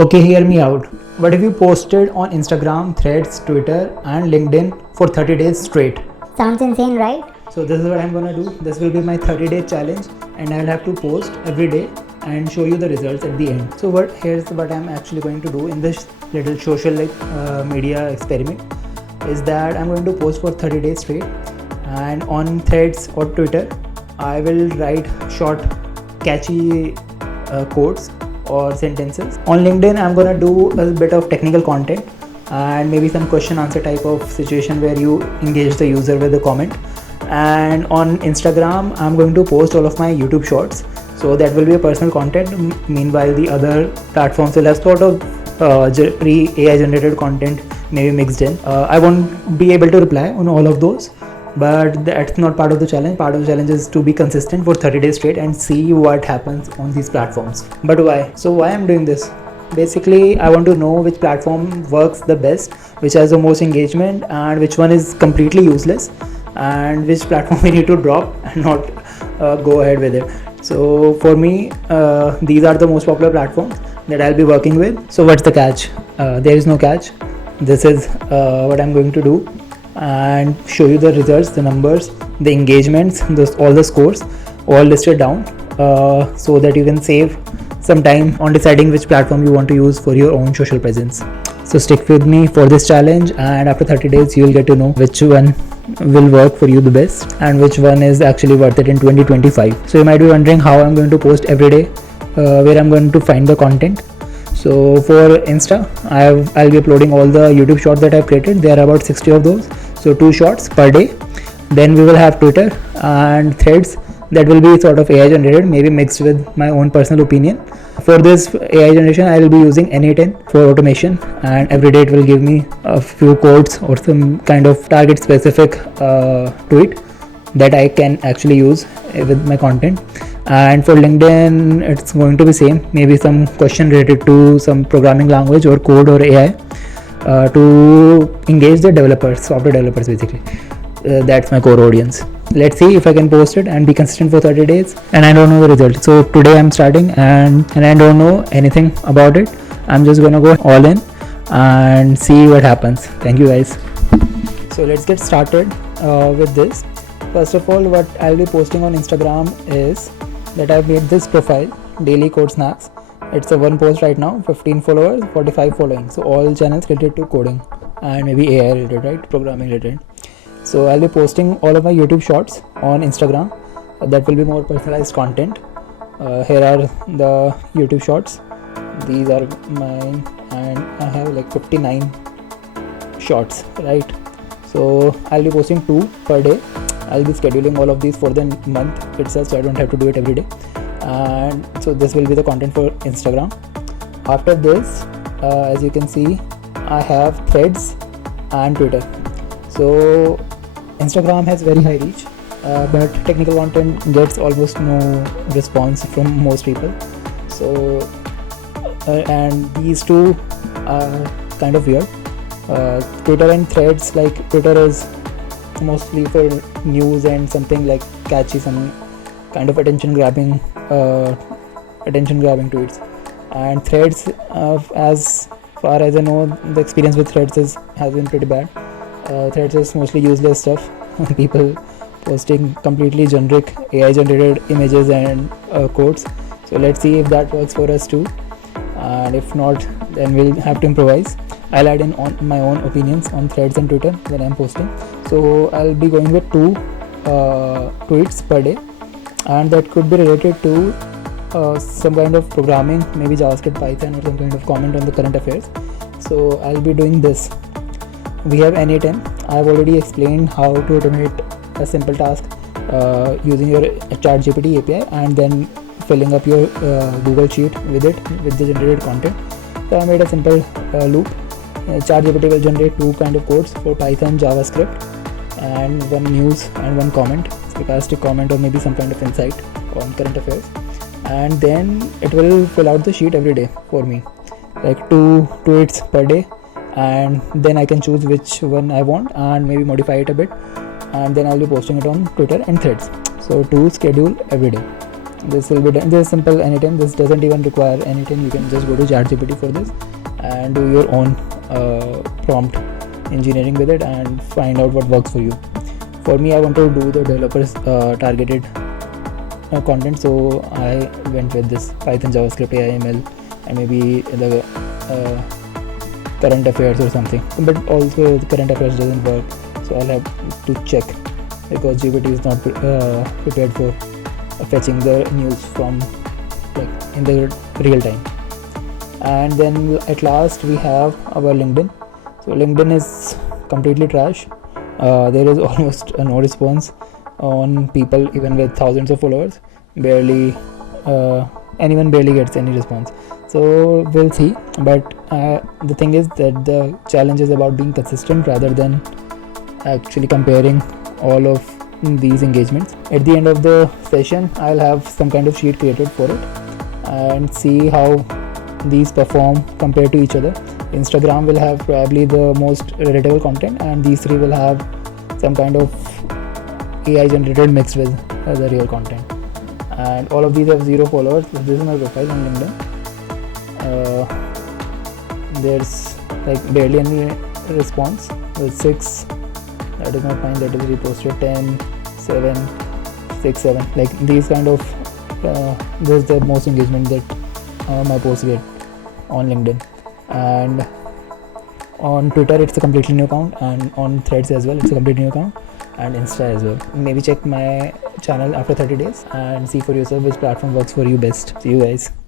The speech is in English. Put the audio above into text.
Okay, hear me out. What if you posted on Instagram, Threads, Twitter, and LinkedIn for 30 days straight? Sounds insane, right? So, this is what I'm gonna do. This will be my 30-day challenge, and I'll have to post every day and show you the results at the end. So, here's what I'm actually going to do in this little social media experiment is that I'm going to post for 30 days straight, and on Threads or Twitter, I will write short, catchy quotes or sentences. On LinkedIn, I'm gonna do a bit of technical content and maybe some question answer type of situation where you engage the user with a comment. And on Instagram, I'm going to post all of my YouTube shorts, so that will be a personal content. Meanwhile, the other platforms will have sort of pre-AI generated content maybe mixed in. I won't be able to reply on all of those, but that's not part of the challenge. Part of the challenge is to be consistent for 30 days straight and see what happens on these platforms. But why? So why I'm doing this? Basically, I want to know which platform works the best, which has the most engagement, and which one is completely useless, and which platform we need to drop and not go ahead with it. So for me, these are the most popular platforms that I'll be working with. So what's the catch? There is no catch. This is what I'm going to do and show you the results, the numbers, the engagements, all the scores all listed down, so that you can save some time on deciding which platform you want to use for your own social presence. So stick with me for this challenge, and after 30 days you'll get to know which one will work for you the best and which one is actually worth it in 2025. So you might be wondering how I'm going to post every day, where I'm going to find the content. So for Insta, I'll be uploading all the YouTube shorts that I've created. There are about 60 of those, so 2 shorts per day. Then we will have Twitter and Threads that will be sort of AI generated, maybe mixed with my own personal opinion. For this AI generation, I will be using N8N for automation, and every day it will give me a few quotes or some kind of target specific tweet that I can actually use with my content. And for LinkedIn, it's going to be same, maybe some question related to some programming language or code or AI to engage the developers, software developers basically. That's my core audience. Let's see if I can post it and be consistent for 30 days. And I don't know the result. So today I'm starting and I don't know anything about it. I'm just gonna go all in and see what happens. Thank you guys. So let's get started with this. First of all, what I'll be posting on Instagram is that I've made this profile, Daily Code Snacks. It's a one post right now, 15 followers, 45 following. So all channels related to coding and maybe AI related, right? Programming related. So I'll be posting all of my YouTube shorts on Instagram. That will be more personalized content. Here are the YouTube shorts. These are mine, and I have like 59 shorts, right? So I'll be posting 2 per day. I'll be scheduling all of these for the month itself, so I don't have to do it every day. And so this will be the content for Instagram. After this, as you can see, I have Threads and Twitter. So Instagram has very high reach, but technical content gets almost no response from most people. So and these two are kind of weird. Twitter and Threads, like Twitter is mostly for news and something like catchy, some kind of attention grabbing tweets. And Threads, as far as I know, the experience with Threads has been pretty bad. Threads is mostly useless stuff. People posting completely generic AI generated images and quotes. So let's see if that works for us too, and if not, then we'll have to improvise. I'll add in on my own opinions on Threads and Twitter when I'm posting. So I'll be going with 2 tweets per day, and that could be related to some kind of programming, maybe JavaScript, Python, or some kind of comment on the current affairs. So I'll be doing this. We have N8N. I've already explained how to automate a simple task using your ChatGPT API and then filling up your Google Sheet with it, with the generated content. So I made a simple loop. ChatGPT will generate 2 kind of codes for Python, JavaScript, and 1 news and 1 comment, sarcastic comment or maybe some kind of insight on current affairs. And then it will fill out the sheet every day for me, like 2 tweets per day. And then I can choose which one I want and maybe modify it a bit, and then I'll be posting it on Twitter and Threads. So to schedule every day. This will be done. This is simple anytime. This doesn't even require anything. You can just go to ChatGPT for this and do your own prompt engineering with it and find out what works for you. For me, I want to do the developers targeted content, so I went with this Python, JavaScript, AIML, and maybe the current affairs or something. But also the current affairs doesn't work, so I'll have to check because GPT is not prepared for fetching the news from like in the real time. And then at last we have our LinkedIn. So LinkedIn is completely trash. There is almost no response on people even with thousands of followers. Barely anyone barely gets any response. So we'll see, but the thing is that the challenge is about being consistent rather than actually comparing all of these engagements. At the end of the session, I'll have some kind of sheet created for it and see how these perform compared to each other. Instagram will have probably the most relatable content, and these three will have some kind of AI generated mixed with the real content. And all of these have 0 followers. This is my profile on LinkedIn. There's like barely any response with 6. That is not fine. That is reposted 10, 7, 6, 7. Like these kind of this is the most engagement that my posts get on LinkedIn. And on Twitter it's a completely new account, and on Threads as well it's a completely new account, and Insta as well. Maybe check my channel after 30 days and see for yourself which platform works for you best. See you guys.